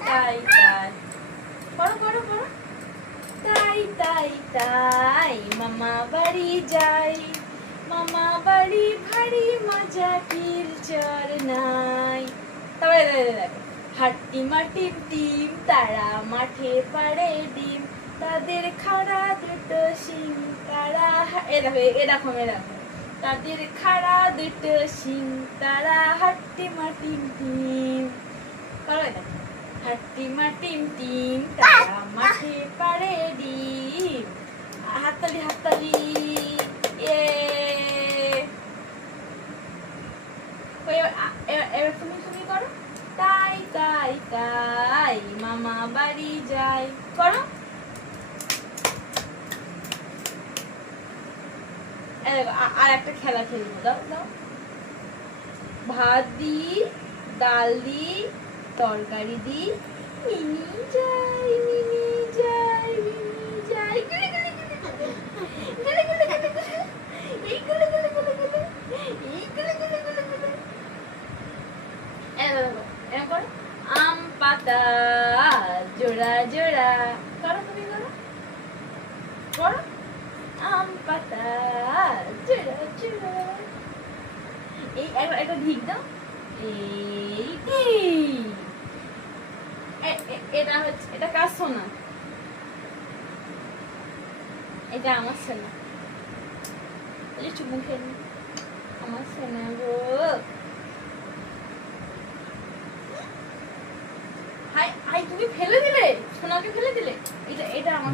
তাই তাই করো করো করো তাই তাই তাই মামা বাড়ি যাই মামা বাড়ি ভারী মজা কিল চর নাই তবে দেখো হাট্টিমা টিম টিম তারা মাঠে পাড়ে ডিম তাদের খাড়া দুটো শিং তারা এরকম তাদের খাড়া দুটো শিং তারা হাট্টিমা টিম টিম করো দেখো হাট্টিমা টিম টিম তারা মাঠে পাড়ে ডিম হাততালি হাততালি এ এবার তুমি তুমি করো তাই তাই তাই মামা বাড়ি যাই করো আর একটা খেলা খেলবো দাও দাও ভাত দি ডাল দি তরকারি দি মিনি যাই মিনি যাই মিনি যাই গলে গলে গলে গলে গলে গলে এই গলে গলে গলে গলে এই গলে গলে গলে গলে এরকম আম পাতা জোড়া জোড়া করো তুমি করো করো আম পাতা জোড়া জোড়া এই একটা ঢিক দাও এটা হচ্ছে এটা কার সোনা এটা আমার সোনা চুমু খেয়ে আমার সোনা গো হাই হাই তুমি ফেলে দিলে সোনাকে ফেলে দিলে এটা এটা আমার